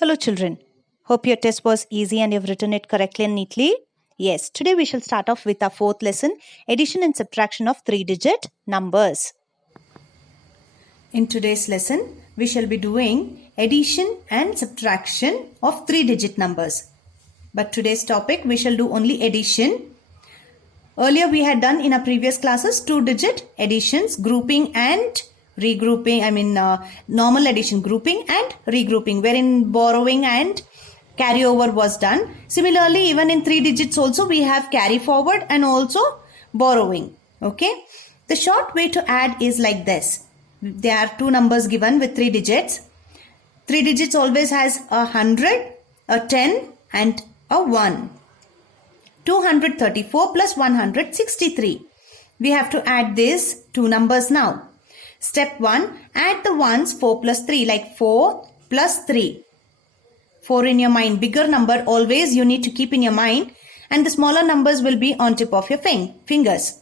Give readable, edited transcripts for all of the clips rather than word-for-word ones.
Hello children. Hope your test was easy and you've written it correctly and neatly. Yes, today we shall start off with our fourth lesson, addition and subtraction of three-digit numbers. In today's lesson, we shall be doing addition and subtraction of three-digit numbers. But today's topic, we shall do only addition. Earlier we had done in our previous classes two-digit additions, grouping and regrouping, normal addition, grouping and regrouping, wherein borrowing and carryover was done. Similarly, even in three digits also we have carry forward and also borrowing. Okay. The short way to add is like this. There are two numbers given with three digits. Three digits always has 100, a 10 and a 1. 234 plus 163. We have to add these two numbers now. Step 1, add the ones 4 plus 3, like 4 plus 3. 4 in your mind, bigger number always you need to keep in your mind, and the smaller numbers will be on tip of your fingers.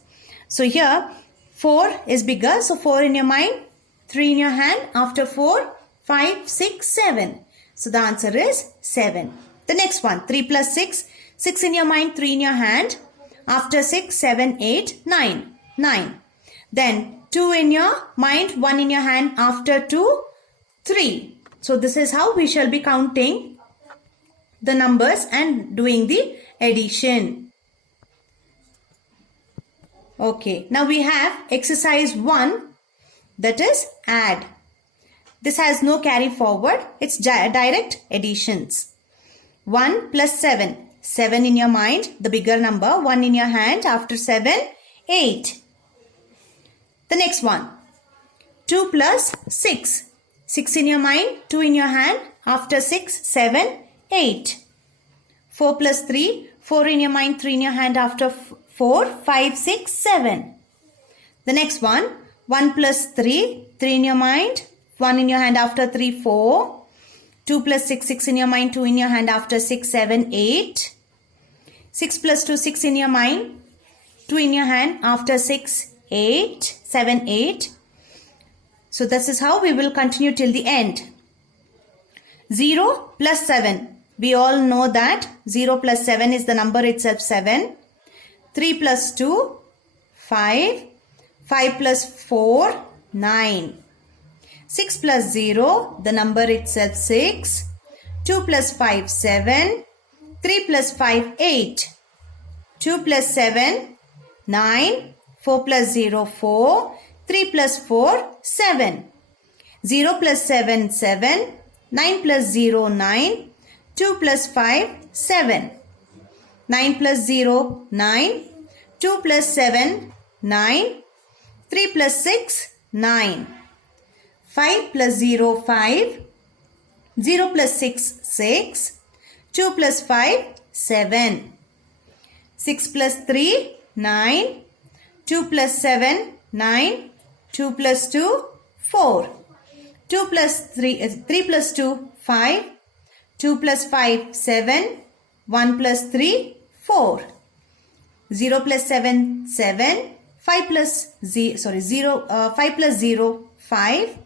So here 4 is bigger, so 4 in your mind, 3 in your hand, after 4, 5, 6, 7. So the answer is 7. The next one, 3 plus 6, 6 in your mind, 3 in your hand, after 6, 7, 8, 9, 9. Then 2 in your mind, 1 in your hand, after 2, 3. So this is how we shall be counting the numbers and doing the addition. Okay, now we have exercise 1, that is add. This has no carry forward, it's direct additions. 1 plus 7, 7 in your mind, the bigger number, 1 in your hand, after 7, 8. The next one, 2 plus 6, 6 in your mind, 2 in your hand, after 6, 7, 8. 4 plus 3, 4 in your mind, 3 in your hand, after 4, 5, 6, 7. The next one, 1 plus 3, 3 in your mind, 1 in your hand, after 3, 4. 2 plus 6, 6 in your mind, 2 in your hand, after 6, 7, 8. 6 plus 2, 6 in your mind, 2 in your hand, after 6, 8, 7, 8. So this is how we will continue till the end. 0 plus 7. We all know that 0 plus 7 is the number itself 7. 3 plus 2, 5. 5 plus 4, 9. 6 plus 0, the number itself 6. 2 plus 5, 7. 3 plus 5, 8. 2 plus 7, 9. 4 plus 0, 4. 3 plus 4, 7. 0 plus 7, 7. 9 plus 0, 9. 2 plus 5, 7. 9 plus 0, 9. 2 plus 7, 9. 3 plus 6, 9. 5 plus 0, 5. 0 plus 6, 6. 2 plus 5, 7. 6 plus 3, 9. 2 plus 7, 9. 2 plus 2, 4. 2 plus 3, 3 plus 2, 5. 2 plus 5, 7. 1 plus 3, 4. 0 plus 7, 7. 5 plus 0, 5 plus 0, 5.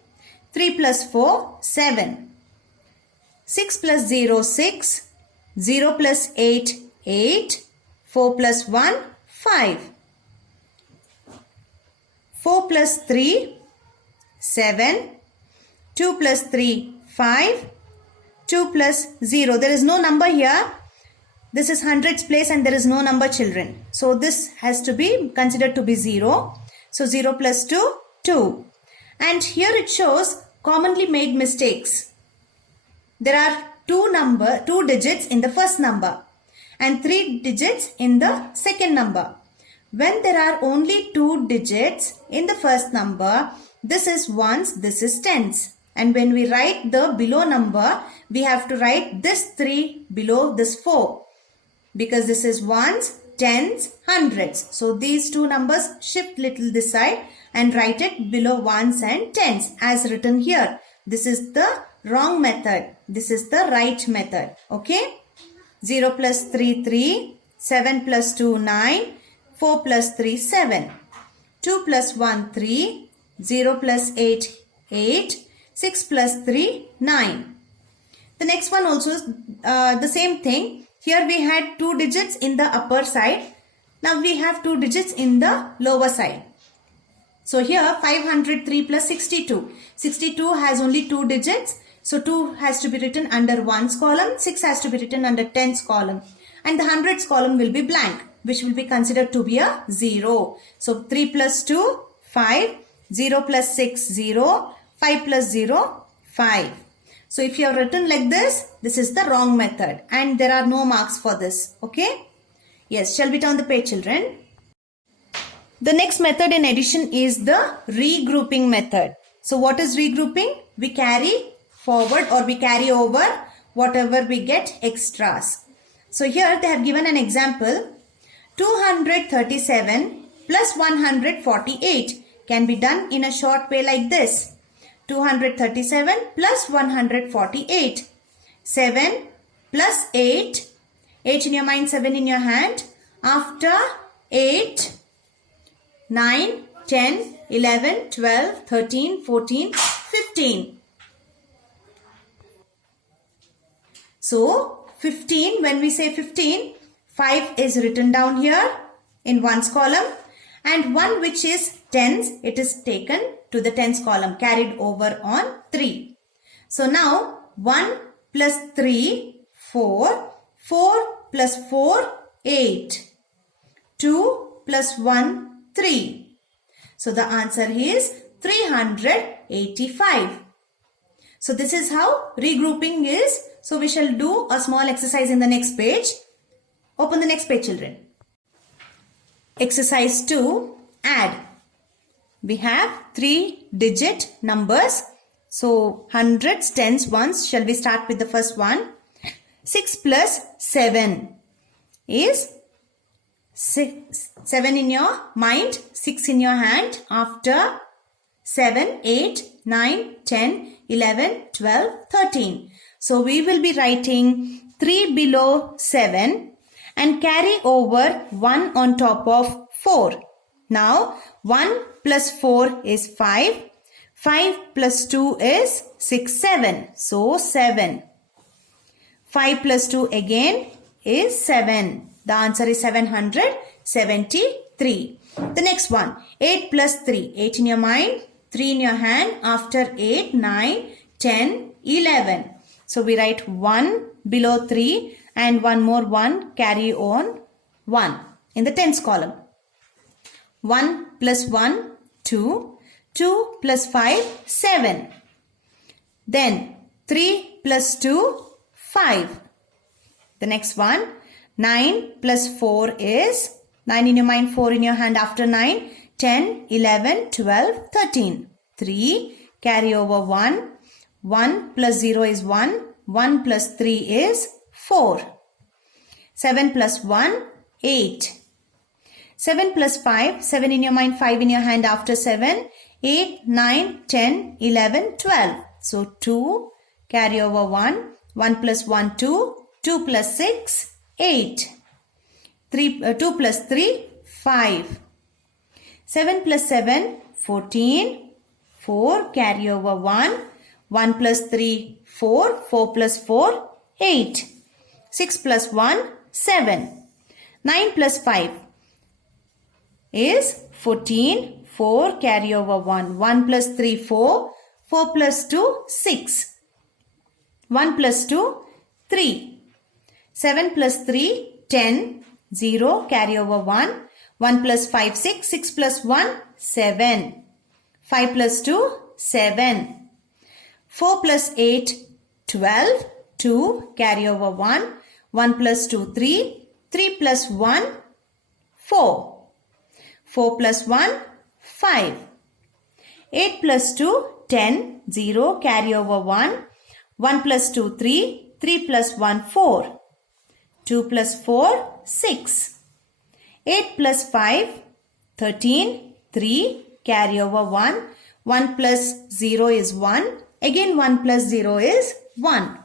3 plus 4, 7. 6 plus 0, 6. 0 plus 8, 8. 4 plus 1, 5. 4 plus 3, 7. 2 plus 3, 5. 2 plus 0. There is no number here. This is hundreds place and there is no number, children. So this has to be considered to be 0. So 0 plus 2, 2. And here it shows commonly made mistakes. There are two digits in the first number and 3 digits in the second number. When there are only 2 digits in the first number, this is ones, this is tens. And when we write the below number, we have to write this 3 below this 4. Because this is ones, tens, hundreds. So these two numbers shift little this side and write it below ones and tens as written here. This is the wrong method. This is the right method. Okay. 0 plus 3, 3. 7 plus 2, 9. 4 plus 3, 7. 2 plus 1, 3. 0 plus 8, 8. 6 plus 3, 9. The next one also is the same thing. Here we had 2 digits in the upper side. Now we have 2 digits in the lower side. So here 503 plus 62. 62 has only 2 digits. So 2 has to be written under 1's column. 6 has to be written under 10's column. And the hundreds column will be blank, which will be considered to be a 0. So 3 plus 2, 5. 0 plus 6, 0. 5 plus 0, 5. So if you have written like this is the wrong method. And there are no marks for this. Okay? Yes, shall we turn the page, children? The next method in addition is the regrouping method. So what is regrouping? We carry forward or we carry over whatever we get extras. So here they have given an example. 237 plus 148 can be done in a short way like this. 237 plus 148. 7 plus 8. 8 in your mind, 7 in your hand. After 8, 9, 10, 11, 12, 13, 14, 15. So 15, when we say 15, 5 is written down here in 1's column. And 1 which is tens, it is taken to the tens column, carried over on 3. So now 1 plus 3, 4. 4 plus 4, 8. 2 plus 1, 3. So the answer is 385. So this is how regrouping is. So we shall do a small exercise in the next page. Open the next page, children. Exercise 2, add. We have 3-digit numbers. So hundreds, tens, ones. Shall we start with the first one? 6 plus 7 is 6. 7 in your mind, 6 in your hand. After 7, 8, 9, 10, 11, 12, 13. So we will be writing 3 below 7 and carry over 1 on top of 4. Now 1 plus 4 is 5. 5 plus 2 is 6, 7. So 7. 5 plus 2 again is 7. The answer is 773. The next one, 8 plus 3. 8 in your mind, 3 in your hand. After 8, 9, 10, 11. So we write 1 below 3 and one more 1 carry on 1 in the tens column. 1 plus 1, 2. 2 plus 5, 7. Then 3 plus 2, 5. The next one, 9 plus 4 is 9 in your mind, 4 in your hand. After 9, 10, 11, 12, 13. 3, carry over 1. 1 plus 0 is 1. 1 plus 3 is 4. 7 plus 1, 8. 7 plus 5, 7 in your mind, 5 in your hand. After 7, 8, 9, 10, 11, 12. So 2, carry over 1. 1 plus 1, 2. 2 plus 6, 8. 2 plus 3, 5. 7 plus 7, 14. 4, carry over 1. 1 plus 3, 4. 4 plus 4, 8. 6 plus 1, 7. 9 plus 5 is 14. 4, carry over 1. 1 plus 3, 4. 4 plus 2, 6. 1 plus 2, 3. 7 plus 3, 10. 0, carry over 1. 1 plus 5, 6. 6 plus 1, 7. 5 plus 2, 7. 4 plus 8, 12. 2, carry over 1. 1 plus 2, 3. 3 plus 1, 4. 4 plus 1, 5. 8 plus 2, 10. 0, carry over 1. 1 plus 2, 3. 3 plus 1, 4. 2 plus 4, 6. 8 plus 5, 13. 3, carry over 1. 1 plus 0 is 1. Again 1 plus 0 is 1.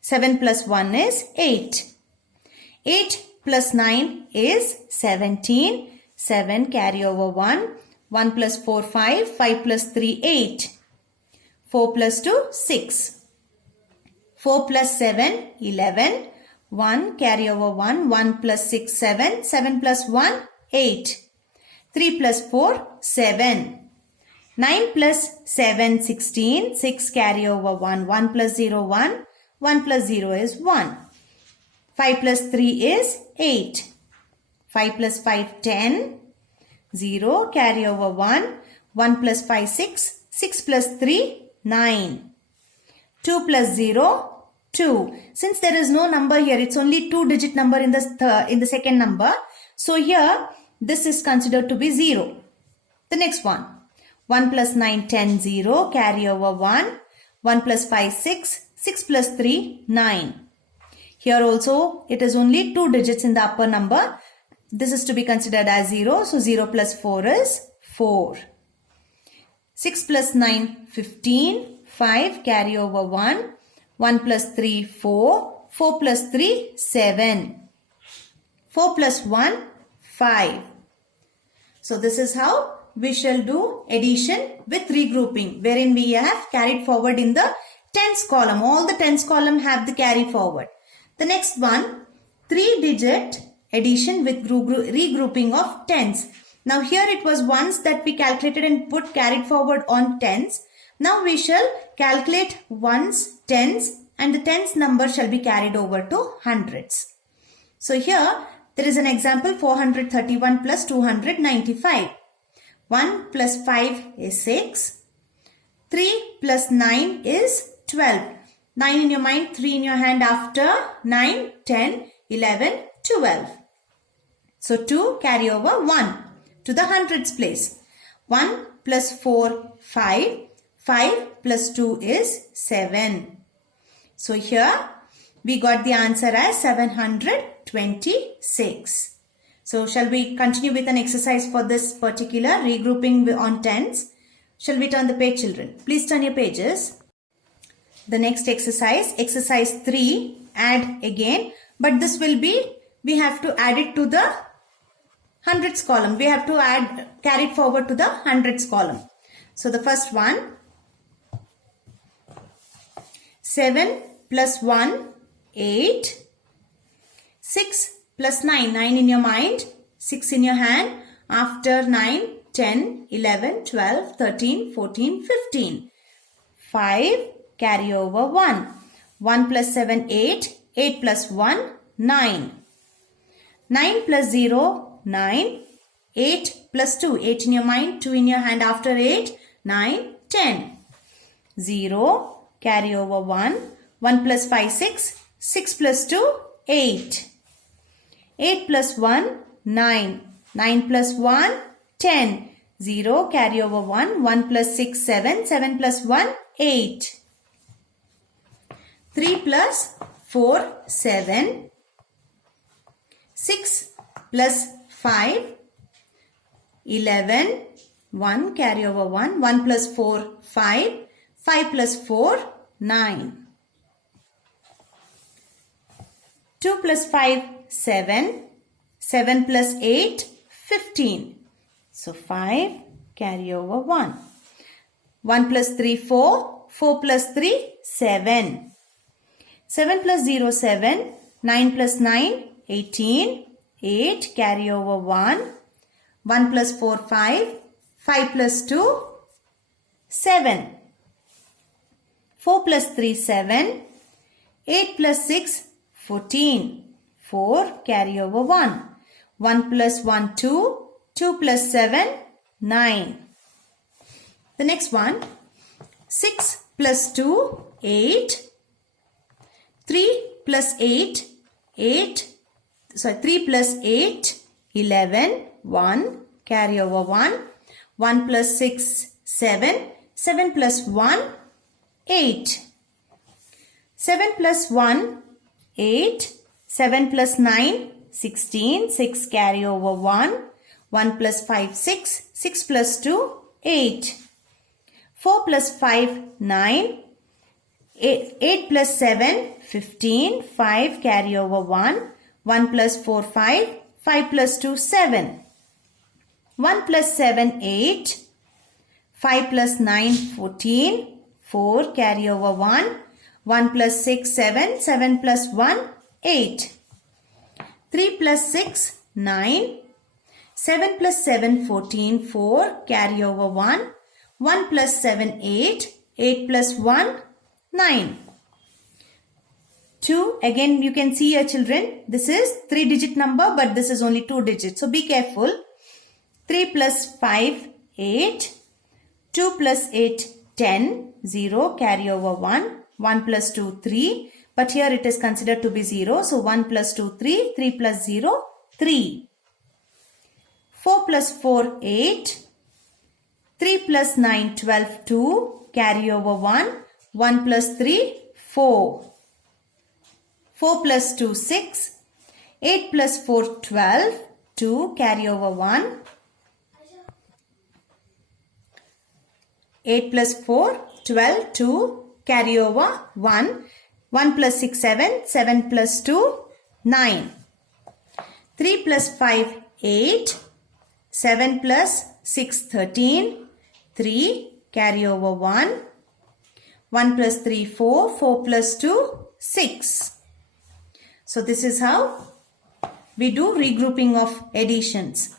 7 plus 1 is 8. 8 plus 9 is 17. 7, carry over 1. 1 plus 4, 5. 5 plus 3, 8. 4 plus 2, 6. 4 plus 7, 11. 1 carry over 1. 1 plus 6, 7. 7 plus 1, 8. 3 plus 4, 7. 9 plus 7, 16. 6 carry over 1. 1 plus 0, 1. 1 plus 0 is 1. 5 plus 3 is 8. 5 plus 5, 10. 0 carry over 1. 1 plus 5, 6. 6 plus 3, 9. 2 plus 0, 2. Since there is no number here, it's only 2-digit number in the second number. So here, this is considered to be 0. The next one. 1 plus 9, 10, 0. Carry over 1. 1 plus 5, 6. 6 plus 3, 9. Here also, it is only 2 digits in the upper number. This is to be considered as 0. So 0 plus 4 is 4. 6 plus 9, 15. 5 carry over 1. 1 plus 3, 4. 4 plus 3, 7. 4 plus 1, 5. So this is how we shall do addition with regrouping, wherein we have carried forward in the tens column. All the tens column have the carry forward. The next one, 3-digit addition with regrouping of tens. Now here it was ones that we calculated and put carried forward on tens. Now we shall calculate ones, tens, and the tens number shall be carried over to hundreds. So here there is an example, 431 plus 295. 1 plus 5 is 6. 3 plus 9 is 12. 9 in your mind, 3 in your hand after 9, 10, 11, 12. So 2 carry over 1 to the hundreds place. 1 plus 4, 5. 5 plus 2 is 7. So here we got the answer as 726. So shall we continue with an exercise for this particular regrouping on tens? Shall we turn the page, children? Please turn your pages. The next exercise, exercise 3, add again. But this will be, we have to add it to the hundreds column. We have to carry it forward to the hundreds column. So the first one, 7 plus 1, 8. 6 plus 9, 9 in your mind, 6 in your hand. After 9, 10, 11, 12, 13, 14, 15. 5, carry over 1. 1 plus 7, 8. 8 plus 1, 9. 9 plus 0, 9. 8 plus 2, 8 in your mind, 2 in your hand. After 8, 9, 10. 0. Carry over 1. 1 plus 5, 6. 6 plus 2, 8. 8 plus 1, 9. 9 plus 1, 10. 0. Carry over 1. 1 plus 6, 7. 7 plus 1, 8. 3 plus 4, 7. 6 plus 5, 11. 1. Carry over 1. 1 plus 4, 5. 5 plus 4, 9. 2 plus 5, 7. 7 plus 8, 15. So 5, carry over 1. 1 plus 3, 4. 4 plus 3, 7. 7 plus 0, 7. 9 plus 9, 18. 8, carry over 1. 1 plus 4, 5. 5 plus 2, 7. 4 plus 3, 7. 8 plus 6, 14. 4, carry over 1. 1 plus 1, 2. 2 plus 7, 9. The next one, 6 plus 2, 8. 3 plus 8, 8. 3 plus 8, 11. 1, carry over 1. 1 plus 6, 7. 7 plus 1, 8. 7 plus 1, 8. 7 plus 9, 16. 6 carry over 1. 1 plus 5, 6. 6 plus 2, 8. 4 plus 5, 9. 8 plus 7, 15. 5 carry over 1. 1 plus 4, 5. 5 plus 2, 7. 1 plus 7, 8. 5 plus 9, 14. 4 carry over 1. 1 plus 6, 7. 7 plus 1, 8. 3 plus 6, 9. 7 plus 7, 14. 4. Carry over 1. 1 plus 7, 8. 8 plus 1, 9. 2. Again you can see here children. This is 3-digit number, but this is only 2 digits. So be careful. 3 plus 5, 8. 2 plus 8, 10. 0. Carry over 1. 1 plus 2, 3. But here it is considered to be 0. So 1 plus 2, 3. 3 plus 0, 3. 4 plus 4, 8. 3 plus 9, 12, 2. Carry over 1. 1 plus 3, 4. 4 plus 2, 6. 8 plus 4, 12. 2. Carry over 1. 8 plus 4, 12. 2. Carry over 1. 1 plus 6, 7. 7 plus 2, 9. 3 plus 5, 8. 7 plus 6, 13. 3. Carry over 1. 1 plus 3, 4. 4 plus 2, 6. So this is how we do regrouping of additions.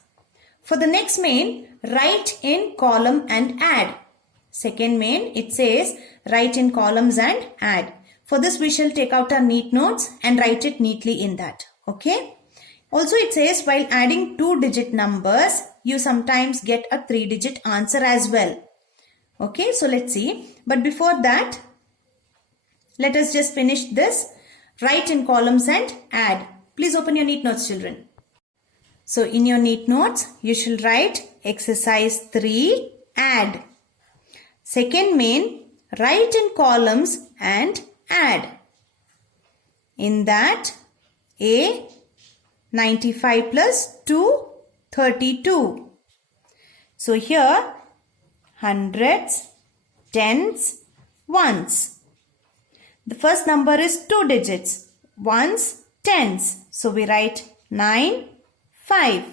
For the next main, write in column and add. Second main, it says write in columns and add. For this we shall take out our neat notes and write it neatly in that. Okay. Also it says while adding 2-digit numbers, you sometimes get a 3-digit answer as well. Okay, so let's see. But before that, let us just finish this. Write in columns and add. Please open your neat notes, children. So in your neat notes, you should write exercise 3, add. Second main, write in columns and add. In that, A, 95 plus 2, 32. So here, hundreds, tens, ones. The first number is 2 digits. Ones, tens. So we write 9, 5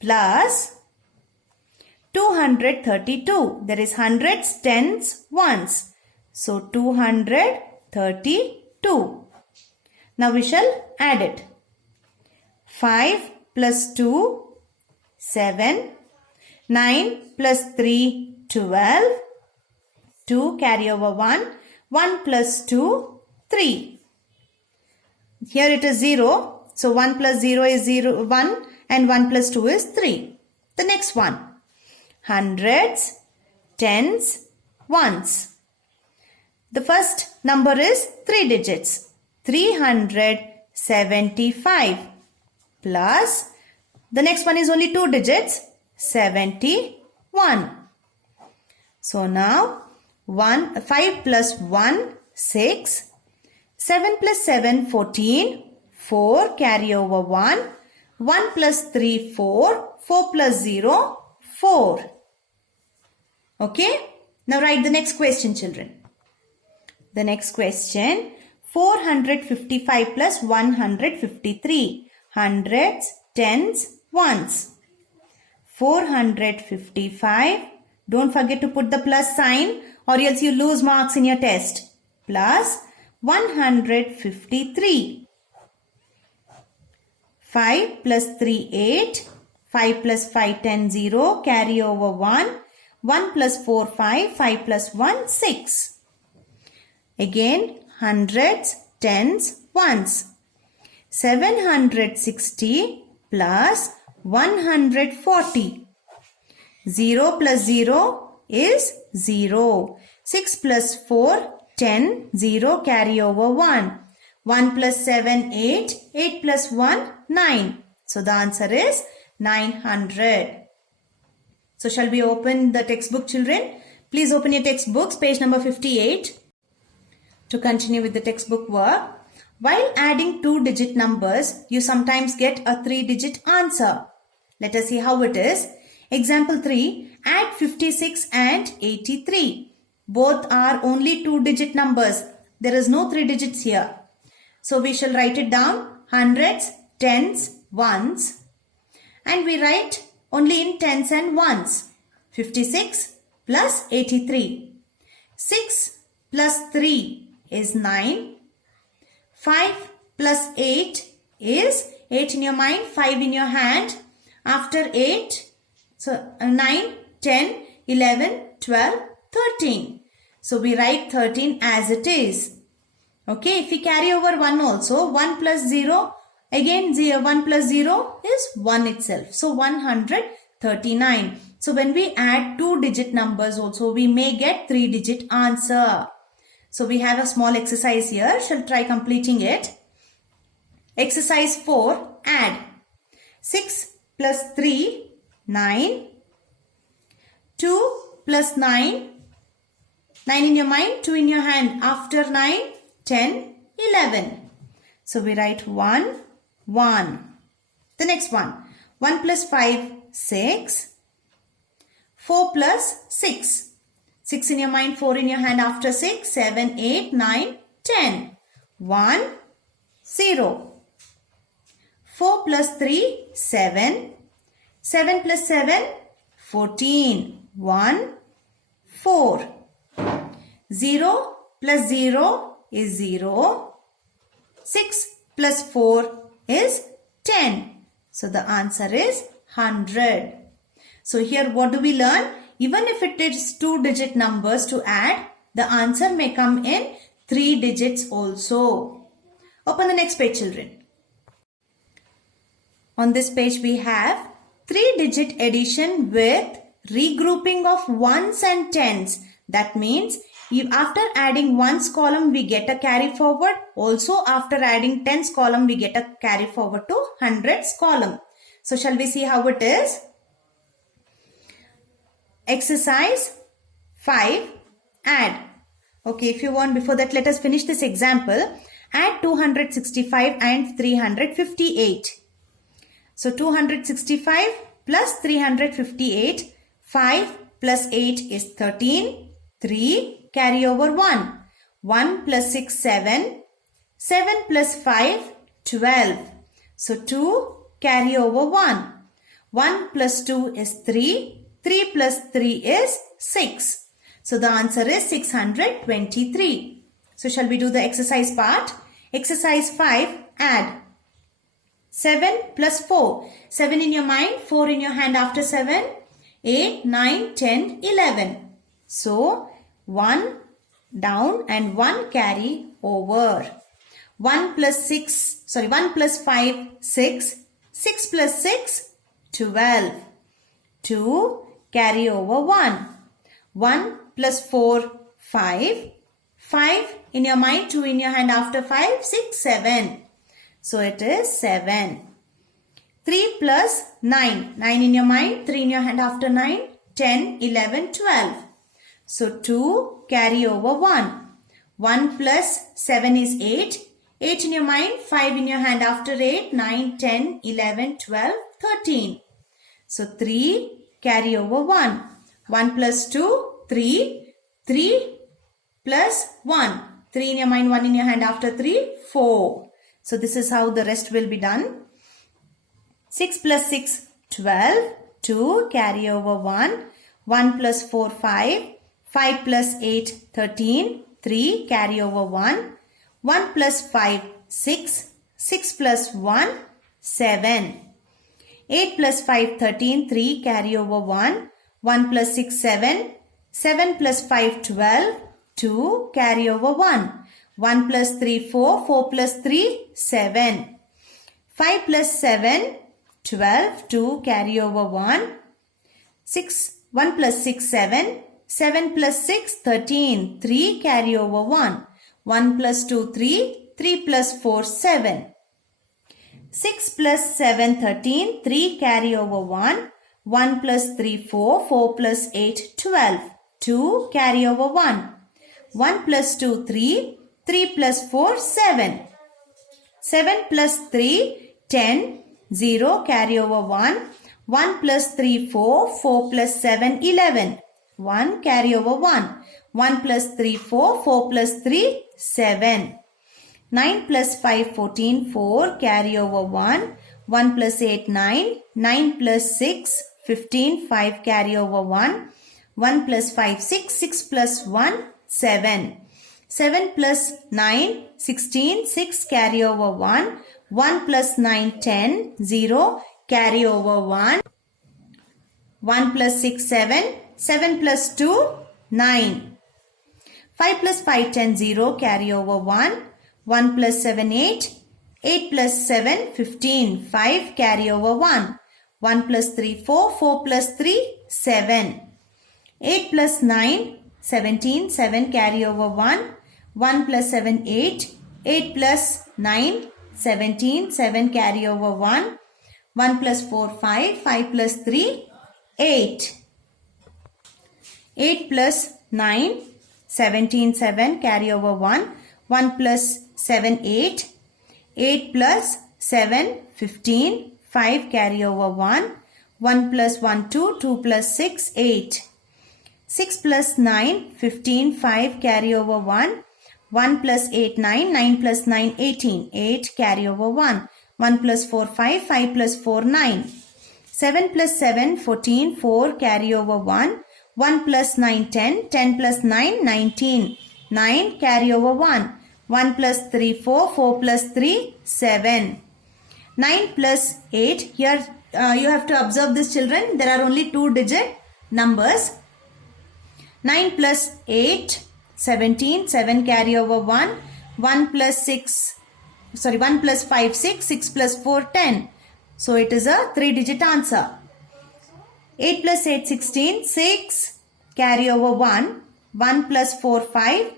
plus 232. There is hundreds, tens, ones. So 232. Now we shall add it. 5 plus 2, 7. 9 plus 3, 12. 2 carry over 1. 1 plus 2, 3. Here it is 0. So 1 plus 0 is 0, 1 and 1 plus 2 is 3. The next one. Hundreds, tens, ones. The first number is 3 digits. 375 plus the next one is only 2 digits. 71. So now 5 plus 1, 6. 7 plus 7, 14. 4 carry over 1. 1 plus 3, 4. 4 plus 0, 4. Okay. Now write the next question, children. The next question. 455 plus 153. Hundreds, tens, ones. 455. Don't forget to put the plus sign or else you lose marks in your test. Plus 153. 5 plus 3, 8. 5 plus 5, 10, 0. Carry over 1. 1 plus 4, 5. 5 plus 1, 6. Again, hundreds, tens, ones. 760 plus 140. 0 plus 0 is 0. 6 plus 4, 10. 0 carry over 1. 1 plus 7, 8. 8 plus 1, 9. So the answer is 900. So shall we open the textbook, children? Please open your textbooks, page number 58. To continue with the textbook work. While adding 2-digit numbers, you sometimes get a 3-digit answer. Let us see how it is. Example 3. Add 56 and 83. Both are only 2-digit numbers. There is no 3 digits here. So we shall write it down. Hundreds, tens, ones. And we write only in tens and ones. 56 plus 83. 6 plus 3 is 9. 5 plus 8 is 8 in your mind, 5 in your hand. After 8, so 9, 10, 11, 12, 13. So we write 13 as it is. Okay, if we carry over 1 also, 1 plus 0, again 1 plus 0 is 1 itself. So 139. So when we add 2-digit numbers also, we may get 3-digit answer. So we have a small exercise here. Shall try completing it. Exercise 4, add. 6 plus 3, 9. 2 plus 9, 9 in your mind, 2 in your hand. After 9, 10, 11. So we write 1, 1. The next one. 1 plus 5, 6. 4 plus 6. 6 in your mind, 4 in your hand. After 6, 7, 8, 9, 10. 1, 0. 4 plus 3, 7. 7 plus 7, 14. 1, 4. 0 plus 0 is 0. 6 plus 4 is 10. So the answer is 100. So here what do we learn? Even if it is 2-digit numbers to add, the answer may come in 3 digits also. Open the next page, children. On this page we have 3-digit addition with regrouping of ones and tens. That means if after adding ones column we get a carry forward. Also after adding tens column we get a carry forward to hundreds column. So shall we see how it is? Exercise 5, add. Okay, if you want, before that let us finish this example. Add 265 and 358. So 265 plus 358. 5 plus 8 is 13. 3 carry over 1. 1 plus 6, 7. 7 plus 5, 12. So 2 carry over 1. 1 plus 2 is 3. 3 plus 3 is 6. So the answer is 623. So shall we do the exercise part? Exercise 5, add. 7 plus 4. 7 in your mind, 4 in your hand. After 7, 8, 9, 10, 11. So 1 down and 1 carry over. 1 plus 5, 6. 6 plus 6, 12. 2 carry over 1. 1 plus 4, 5. 5 in your mind, 2 in your hand. After 5, 6, 7. So it is 7. 3 plus 9. 9 in your mind, 3 in your hand. After 9, 10, 11, 12. So 2 carry over 1. 1 plus 7 is 8. 8 in your mind, 5 in your hand. After 8, 9, 10, 11, 12, 13. So 3 carry over 1. 1 plus 2, 3. 3 plus 1. 3 in your mind, 1 in your hand. After 3, 4. So this is how the rest will be done. 6 plus 6, 12. 2 carry over 1. 1 plus 4, 5. 5 plus 8, 13. 3 carry over 1. 1 plus 5, 6. 6 plus 1, 7. 8 plus 5, 13. 3 carry over 1. 1 plus 6, 7. 7 plus 5, 12. 2 carry over 1. 1 plus 3, 4. 4 plus 3, 7. 5 plus 7, 12. 2 carry over 1. 1 plus 6, 7. 7 plus 6, 13. 3 carry over 1. 1 plus 2, 3. 3 plus 4, 7. 6 plus 7, 13. 3 carry over 1. 1 plus 3, 4. 4 plus 8, 12. 2 carry over 1. 1 plus 2, 3. 3 plus 4, 7. 7 plus 3, 10. 0 carry over 1. 1 plus 3, 4. 4 plus 7, 11. 1 carry over 1. 1 plus 3, 4. 4 plus 3, 7. 9 plus 5, 14. 4 carry over 1. 1 plus 8, 9. 9 plus 6, 15. 5 carry over 1. 1 plus 5, 6. 6 plus 1, 7. 7 plus 9, 16, 6 carry over 1. 1 plus 9, 10, 0 carry over 1. 1 plus 6, 7. 7 plus 2, 9. 5 plus 5, 10, 0 carry over 1. 1 plus 7, 8. 8 plus 7, 15. 5 carry over 1. 1 plus 3, 4. 4 plus 3, 7. 8 plus 9, 17. 7 carry over 1. 1 plus 7, 8. 8 plus 9, 17. 7 carry over 1. 1 plus 4, 5. 5 plus 3, 8. 8 plus 9, 17. 7 carry over 1. 1 plus 7, 8. 8 plus 7, 15. 5 carry over 1. 1 plus 1, 2. 2 plus 6, 8. 6 plus 9, 15. 5 carry over 1. 1 plus 8, 9. 9 plus 9, 18. 8 carry over 1. 1 plus 4, 5. 5 plus 4, 9. 7 plus 7, 14. 4 carry over 1. 1 plus 9, 10. 10 plus 9, 19. 9 carry over 1. 1 plus 3, 4. 4 plus 3, 7. 9 plus 8. Here you have to observe this, children. There are only 2-digit numbers. 9 plus 8, 17. 7 carry over 1. 1 plus 5, 6. 6 plus 4, 10. So it is a 3-digit answer. 8 plus 8, 16. 6 carry over 1. 1 plus 4, 5.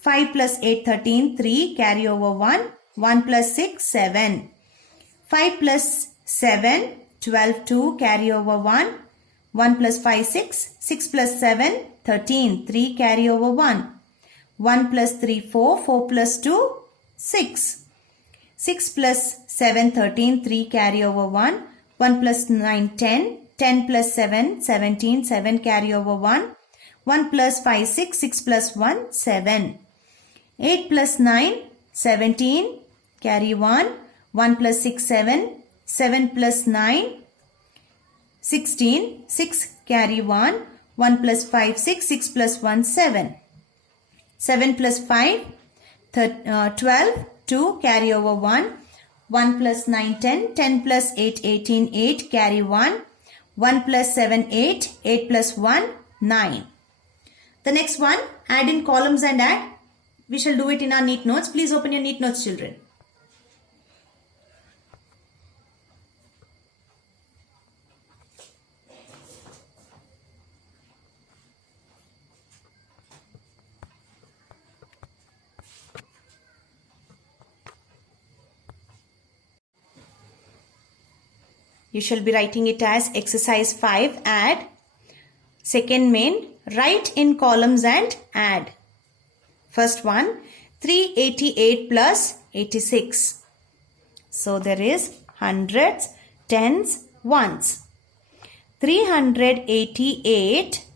5 plus 8, 13. 3 carry over 1. 1 plus 6, 7. 5 plus 7, 12. 2 carry over 1. 1 plus 5, 6. 6 plus 7, 13. 3 carry over 1. 1 plus 3, 4. 4 plus 2, 6. 6 plus 7, 13. 3 carry over 1. 1 plus 9, 10. 10 plus 7, 17. 7 carry over 1. 1 plus 5, 6. 6 plus 1, 7. 8 plus 9, 17. Carry 1. 1 plus 6, 7. 7 plus 9, 16. 6 carry 1. 1 plus 5, 6. 6 plus 1, 7. 7 plus 5, 12. 2 carry over 1. 1 plus 9, 10. 10 plus 8, 18. 8 carry 1. 1 plus 7, 8. 8 plus 1, 9. The next one, add in columns and add. We shall do it in our neat notes. Please open your neat notes, children. You shall be writing it as exercise 5, add. Second main, write in columns and add. First one, 388 plus 86. So there is hundreds, tens, ones. 388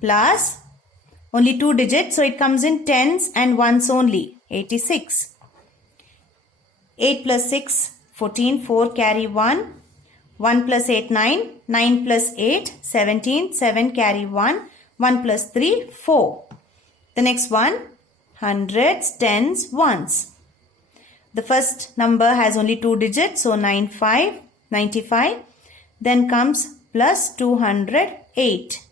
plus only 2 digits, so it comes in tens and ones only. 86. 8 plus 6, 14. 4 carry 1. 1 plus 8, 9. 9 plus 8, 17. 7 carry 1. 1 plus 3, 4. The next one, hundreds, tens, ones. The first number has only 2 digits, so 95. Then comes plus 208.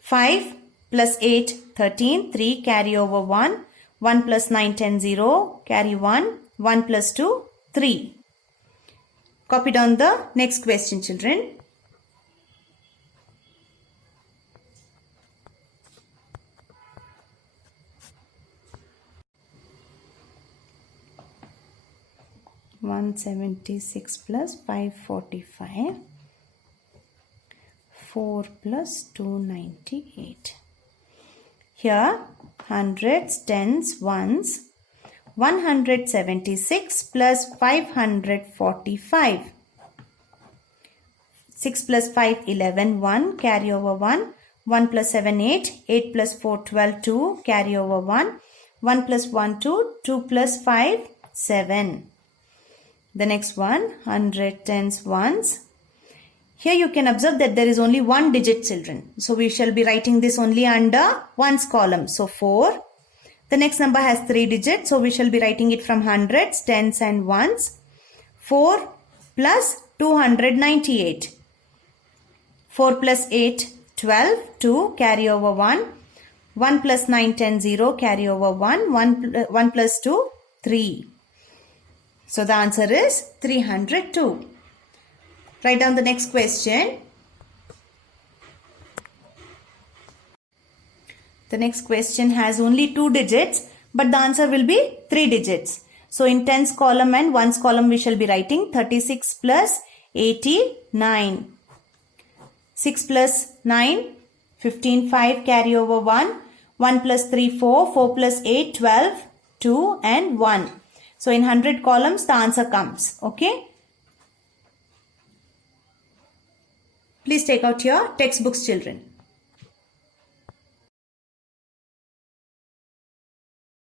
5 plus 8, 13. 3 carry over 1. 1 plus 9, 10, 0. Carry 1. 1 plus 2, 3. Copy down the next question, children. (176 plus 545). 4 plus 298. Here, hundreds, tens, ones. 176 plus 545. 6 plus 5, 11, 1, carry over 1. 1 plus 7, 8. 8 plus 4, 12, 2, carry over 1. 1 plus 1, 2. 2 plus 5, 7. The next one, 100, tens, ones. Here you can observe that there is only one digit, children. So we shall be writing this only under ones column. So 4. The next number has 3 digits. So we shall be writing it from hundreds, tens and ones. 4 plus 298. 4 plus 8, 12. 2, carry over 1. 1 plus 9, 10, 0, carry over 1. 1 plus 2, 3. So the answer is 302. Write down the next question. The next question has only 2 digits, but the answer will be 3 digits. So in tens column and ones column we shall be writing 36 plus 89. 6 plus 9, 15, 5, carry over 1. 1 plus 3, 4. 4 plus 8, 12, 2 and 1. So in 100 columns the answer comes. Okay. Please take out your textbooks, children.